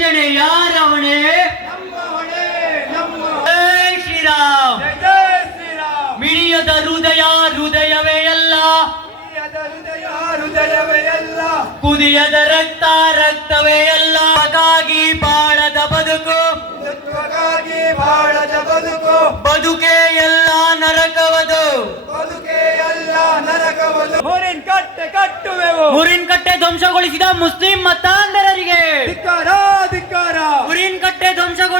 ರಕ್ಷಣೆ ಯಾರವಣೆ? ನಮ್ಮ ಹೊಣೆ ನಮ್ಮ. ಜೈ ಶ್ರೀರಾಮ್. ಜೈ ಶ್ರೀರಾಮ್. ಮಿಡಿಯದ ಹೃದಯ ಹೃದಯವೇ ಎಲ್ಲ, ಹಿರಿಯದ ಹೃದಯ ಹೃದಯವೇ ಎಲ್ಲ, ಕುದಿಯದ ರಕ್ತ ರಕ್ತವೇ ಎಲ್ಲ. ಹಾಗಾಗಿ ಬಾಳದ ಬದುಕು, ಹಿಂದುತ್ವಕ್ಕಾಗಿ ಬಾಳದ ಬದುಕು, ಬದುಕೆ ಎಲ್ಲ ನರಕವದು. ಬದುಕೆ ಎಲ್ಲ ನರಕವದು. ಮುರಿನ್ ಕಟ್ಟೆ ಕಟ್ಟುವೆವು. ಮುರಿನ್ ಕಟ್ಟೆ ಧ್ವಂಸಗೊಳಿಸಿದ ಮುಸ್ಲಿಂ ಮತಾಂಧರಿಗೆ ಧಿಕ್ಕಾರ ಧಿಕ್ಕಾರ. ಮುರಿನ್ ಕಟ್ಟೆ ಧ್ವಂಸಗೊಳಿಸಿದ